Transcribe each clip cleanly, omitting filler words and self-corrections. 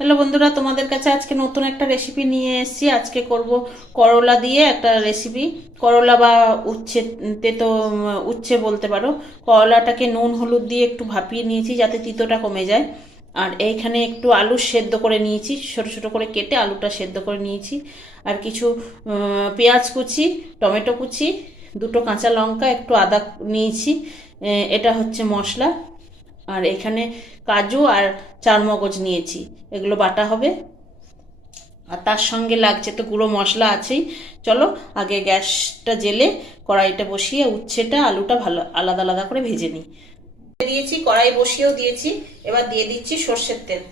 Hello বন্ধুরা, তোমাদের কাছে আজকে নতুন একটা রেসিপি নিয়ে এসেছি। আজকে করব করলা দিয়ে একটা রেসিপি। করলা বা উচ্ছে, তেতো উচ্ছে বলতে পারো। করলাটাকে নুন হলুদ দিয়ে একটু ভাপিয়ে নিয়েছি যাতে তিতোটা কমে যায়। আর এইখানে একটু আলু সেদ্ধ করে নিয়েছি, ছোট ছোট করে কেটে আলুটা সেদ্ধ করে নিয়েছি। আর কিছু পেঁয়াজ কুচি, টমেটো কুচি, দুটো কাঁচা লঙ্কা, একটু আদা নিয়েছি। এটা হচ্ছে মশলা। আর এখানে কাজু আর চারমগজ নিয়েছি, এগুলো বাটা হবে। আর তার সঙ্গে লাগছে তো গুঁড়ো মশলা আছেই। চলো আগে গ্যাসটা জেলে কড়াইটা বসিয়ে উচ্ছেটা আলুটা ভালো আলাদা আলাদা করে ভেজে নিই। দিয়েছি, কড়াই বসিয়েও দিয়েছি। এবার দিয়ে দিচ্ছি সর্ষের তেল।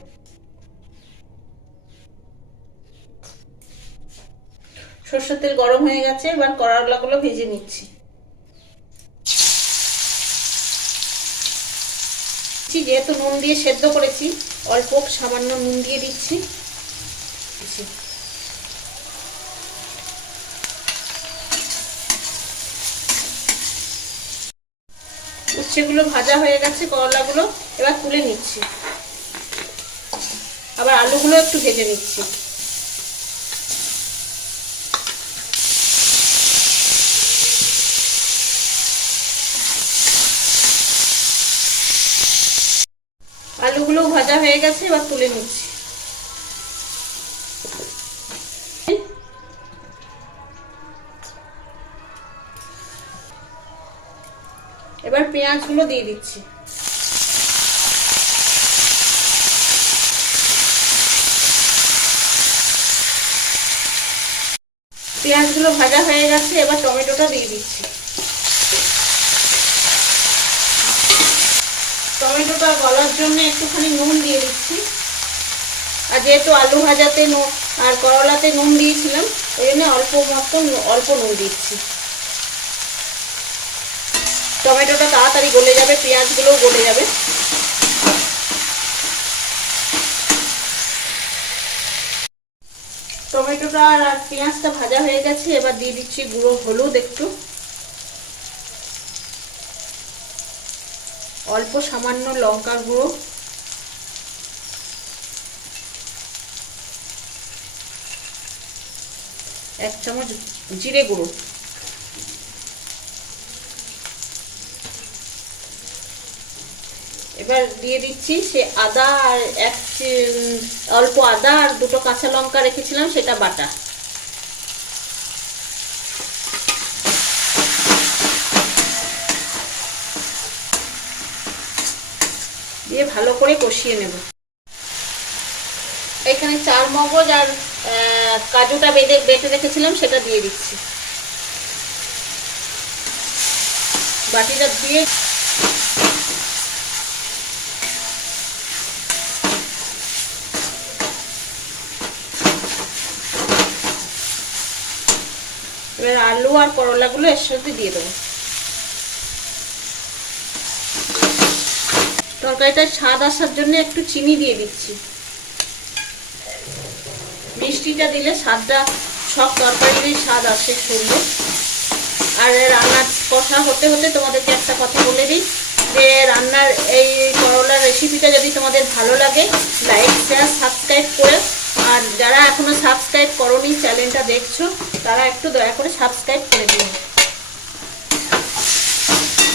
সর্ষের তেল গরম হয়ে গেছে, এবার করলাগুলো ভেজে নিচ্ছি। যেহেতু নুন দিয়ে সেদ্ধ করেছি, অল্প সামান্য নুন দিয়ে দিচ্ছি। উচ্ছেগুলো ভাজা হয়ে গেছে, করলাগুলো এবার তুলে নিচ্ছি। আবার আলুগুলো একটু ভেজে নিচ্ছি। আলুগুলো ভাজা হয়ে গেছে, এবার তুলে নিচ্ছি। এবার পেঁয়াজগুলো দিয়ে দিচ্ছি। পেঁয়াজগুলো ভাজা হয়ে গেছে, এবার টমেটোটা দিয়ে দিচ্ছি। টমেটোটা গলার জন্য একটুখানি নুন দিয়ে দিচ্ছি। আর যেহেতু আলু ভাজাতে আর করলাতে নুন দিয়েছিলাম, ওই জন্য অল্প নুন দিচ্ছি। টমেটোটা তাড়াতাড়ি গলে যাবে, পেঁয়াজগুলোও গলে যাবে। টমেটোটা আর পেঁয়াজটা ভাজা হয়ে গেছে, এবার দিয়ে দিচ্ছি গুঁড়ো হলুদ একটু, অল্প সামান্য লঙ্কার গুঁড়ো, এক চামচ জিরে গুঁড়ো, এবার দিয়ে দিচ্ছি সে আদা আর অল্প আদা আর দুটো কাঁচা লঙ্কা রেখেছিলাম, সেটা বাটা। দিয়ে ভালো করে কষিয়ে নেব। এখানে চারমগজ আর কাজুটা বেটে রেখেছিলাম, সেটা দিয়ে দিচ্ছি। বাটিটা দিয়ে এবার আলু আর করলাগুলো এর সাথে দিয়ে দেবো। তরকারিটার স্বাদ আসার জন্য একটু চিনি দিয়ে দিচ্ছি। মিষ্টিটা দিলে স্বাদটা, সব তরকারিরই স্বাদ আসে শুনলে। আর রান্নার কষা হতে হতে তোমাদেরকে একটা কথা বলে দিই, যে রান্নার এই করলার রেসিপিটা যদি তোমাদের ভালো লাগে, লাইক শেয়ার সাবস্ক্রাইব করে, আর যারা এখনো সাবস্ক্রাইব করোনি চ্যানেলটা দেখছো, তারা একটু দয়া করে সাবস্ক্রাইব করে দিও।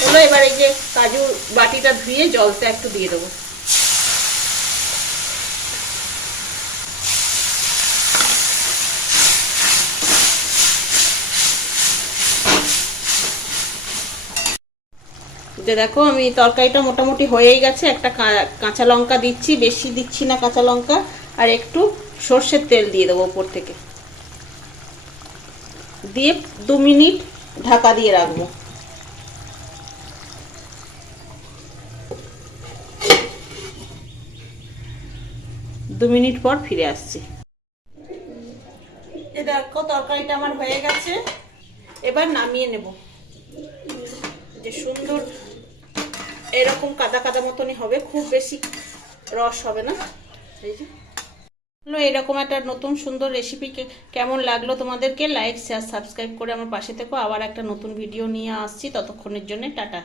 চলো এবার এই যে কাজু বাটিটা ধুয়ে জলটা একটু দিয়ে দেবো। দেখো আমি তরকারিটা মোটামুটি হয়েই গেছে। একটা কাঁচা লঙ্কা দিচ্ছি, বেশি দিচ্ছি না কাঁচা লঙ্কা, আর একটু সর্ষের তেল দিয়ে দেবো উপর থেকে, দিয়ে 2 মিনিট ঢাকা দিয়ে রাখবো। দু মিনিট পর ফিরে আসছি। দেখো তরকারিটা আমার হয়ে গেছে, এবার নামিয়ে নেব। যে সুন্দর এরকম কাদা কাদা মতনই হবে, খুব বেশি রস হবে না। এই যে এরকম একটা নতুন সুন্দর রেসিপি কেমন লাগলো তোমাদেরকে, লাইক শেয়ার সাবস্ক্রাইব করে আমার পাশে থেকো। আবার একটা নতুন ভিডিও নিয়ে আসছি, ততক্ষণের জন্য টাটা।